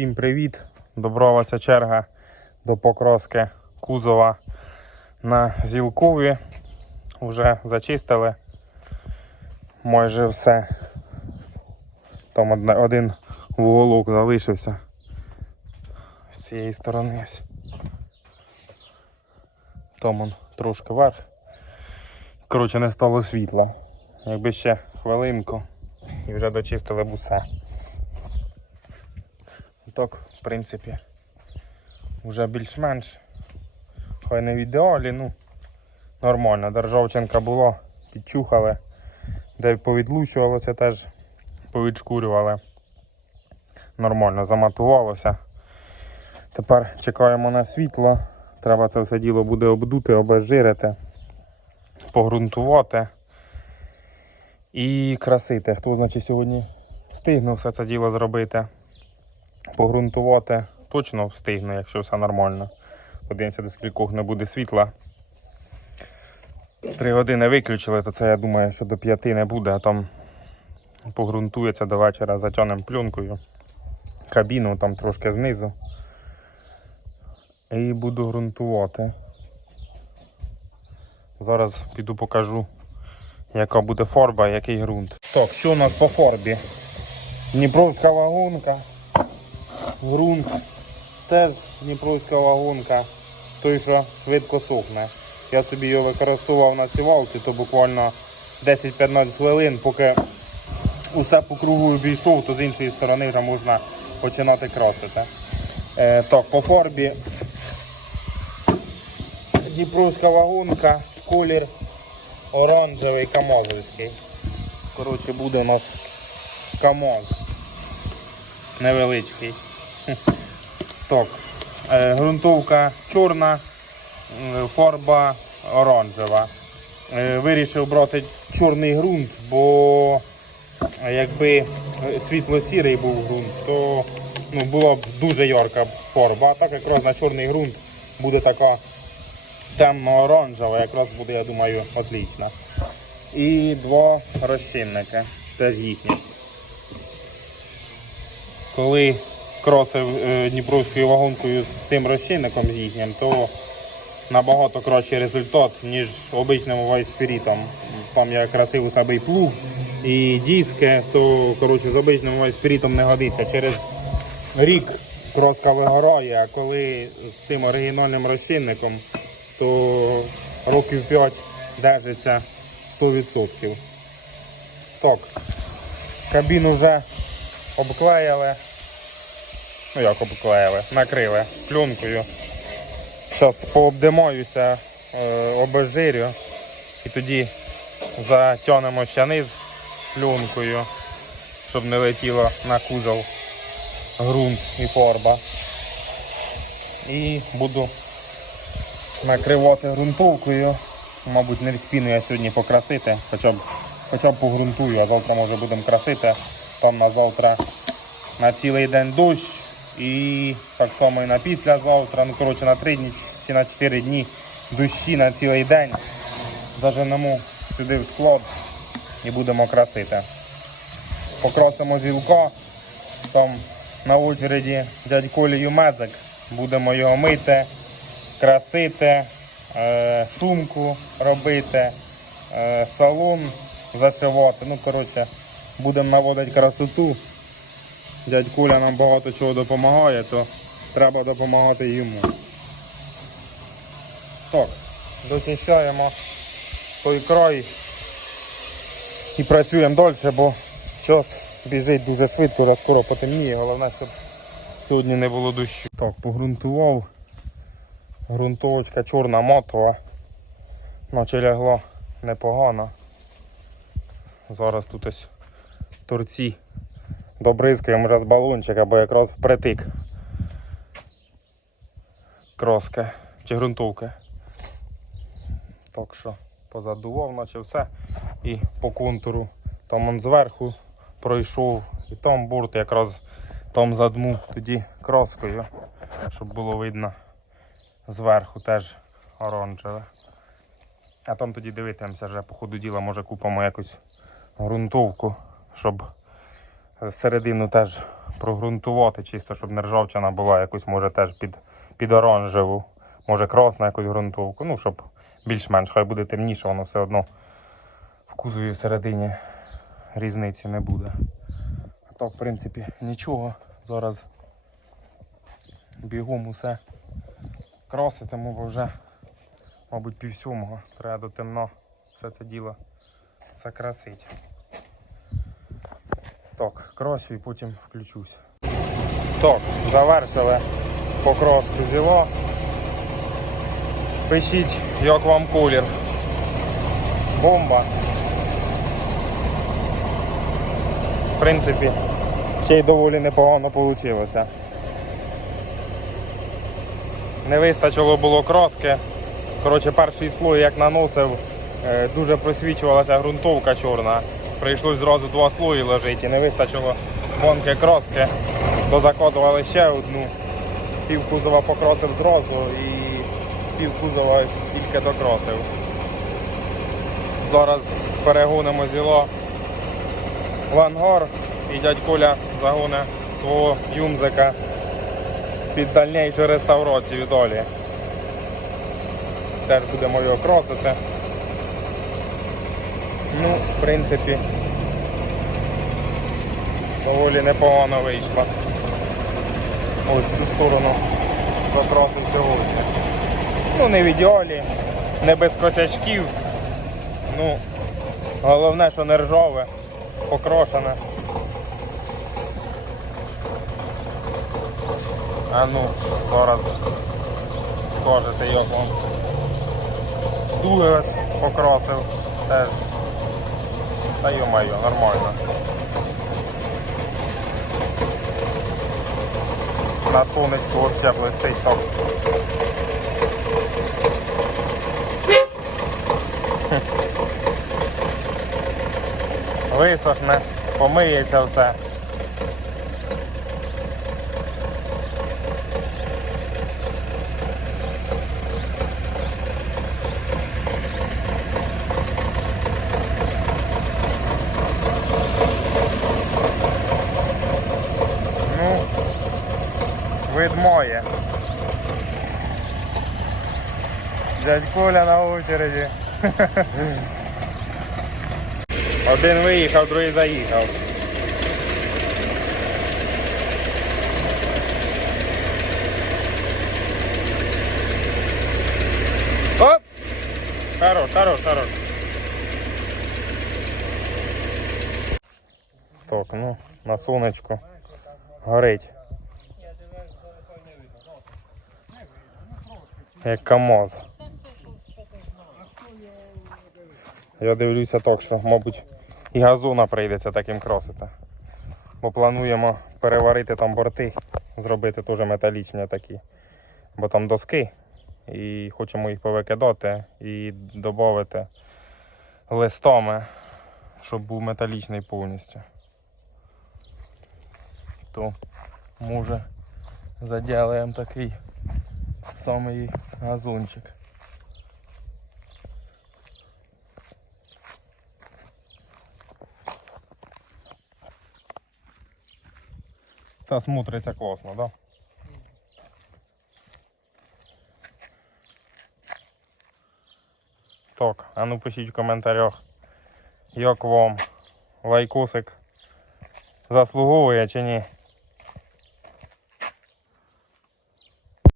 Всім привіт! Добралася черга до покроски кузова на зілкові. Вже зачистили майже все. Там один вуголок залишився з цієї сторони. ось. Там он трошки вверх. Коротше, не стало світла. Якби ще хвилинку і вже дочистили б усе. Так, в принципі, вже більш-менш. Хай не в ідеалі, ну нормально. Державченка було, підчухали, де повідлучувалося теж, повідшкурювали. Нормально заматувалося. Тепер чекаємо на світло. Треба це все діло буде обдути, обезжирити, погрунтувати і красити. Хто значить сьогодні встигне все це діло зробити погрунтувати точно встигну, якщо все нормально. Подивимося, до скількох не буде світла. Три години виключили, то це я думаю, що до п'яти не буде, а там погрунтується до вечора затягнемо пленкою. Кабіну там трошки знизу. І буду ґрунтувати. Зараз піду покажу, яка буде фарба, який ґрунт. Так, що у нас по фарбі? Дніпровська вагонка. Грунт теж Дніпровська вагонка, той, що швидко сохне. Я собі його використовував на сівалці, то буквально 10-15 хвилин, поки усе по кругу обійшов, то з іншої сторони вже можна починати красити. Е, так, по фарбі Дніпровська вагонка, колір оранжевий камазовський. Коротше, буде у нас КАМАЗ невеличкий. Так, е, ґрунтовка чорна, фарба оранжева. Е, Вирішив брати чорний ґрунт, бо якби світло-сірий був ґрунт, то ну, була б дуже ярка фарба. А так якраз на чорний ґрунт буде така темно-оранжева, якраз буде, я думаю, отлічна. І два розчинники, теж їхні коли кросив е, Дніпровською вагонкою з цим розчинником їхнім, то набагато кращий результат, ніж обичним вайспірітом. Там я красив у себе і плуг, і диски, то коротше, з обичним вайспірітом не годиться. Через рік кроска вигорає, а коли з цим оригінальним розчинником, то років 5 держиться 100%. Так, кабіну вже обклеїли. Ну як обклеїли, накрили пленкою. Зараз пообдимаюся, е, обезжирю і тоді затягнемо ще низ пленкою, щоб не летіло на кузов ґрунт і фарба. І буду накривати ґрунтовкою. Мабуть, не спіну я сьогодні покрасити, хоча б, хоча б погрунтую, а завтра може будемо красити. Там на завтра на цілий день дощ і так само і на післязавтра. Ну, коротше, на 3 дні чи на 4 дні дощі на цілий день. Заженемо сюди в склад і будемо красити. Покрасимо зілка, там на очереді дядь Колію Мезик. Будемо його мити, красити, е, шумку робити, е, салон зашивати. Ну, коротше, будемо наводити красоту. Дядь нам багато чого допомагає, то треба допомагати йому. Так, дочищаємо той край і працюємо далі, бо час біжить дуже швидко, вже скоро потемніє. Головне, щоб сьогодні не було дощу. Так, погрунтував. Грунтовочка чорна матова. Наче лягло непогано. Зараз тут ось торці добризкаємо вже з балончика, бо якраз впритик кроски чи ґрунтовки. Так що позадував, наче все. І по контуру там он зверху пройшов, і там борт якраз там задму тоді краскою, щоб було видно зверху теж оранжеве. А там тоді дивитимося вже по ходу діла, може купимо якусь ґрунтовку, щоб середину теж прогрунтувати, чисто, щоб не ржавчина була, якусь може теж під, під оранжеву, може красну якусь ґрунтовку. Ну, щоб більш-менш, хай буде темніше, воно все одно в кузові всередині різниці не буде. А так, в принципі, нічого. Зараз бігом усе краситиму, бо вже, мабуть, пів сьомого. Треба до темно все це діло закрасити. Так, красю і потім включусь. Так, завершили покраску зіло. Пишіть, як вам колір. Бомба. В принципі, ще й доволі непогано вийшло. Не вистачило було краски. Коротше, перший слой як наносив, е, дуже просвічувалася ґрунтовка чорна. Прийшлось зразу два слої і не вистачило гонки краски. Дозаказували ще одну. Пів кузова покрасив зразу і пів кузова тільки докрасив. Зараз перегонимо зіло в ангар і дядь Коля загоне свого юмзика під дальнішу реставрацію долі. Теж будемо його кросити. Ну, в принципі, доволі непогано вийшло. Ось цю сторону закрасив сьогодні. Ну, не в ідеалі, не без косячків. Ну, головне, що не ржаве, покрошене. А ну, зараз скажете, як вам. Дуги ось покрасив теж. Та йо-майо, нормально. На сонечку вообще блистить там Висохне, помиється все. Ну, вид моє. Дядь на очереді. Один виїхав, другий заїхав. Оп! Хорош, хорош, хорош. Так, ну, на сонечку. Горить. Як КАМАЗ. Я дивлюся так, що, мабуть, і газона прийдеться таким кросити. Бо плануємо переварити там борти, зробити теж металічні такі. Бо там доски. І хочемо їх повикидати і додати листоми, щоб був металічний повністю. То може заділаємо такий самий газончик. Та смотриться класно, да? Так, а ну пишіть в коментарях, як вам лайкосик заслуговує чи ні.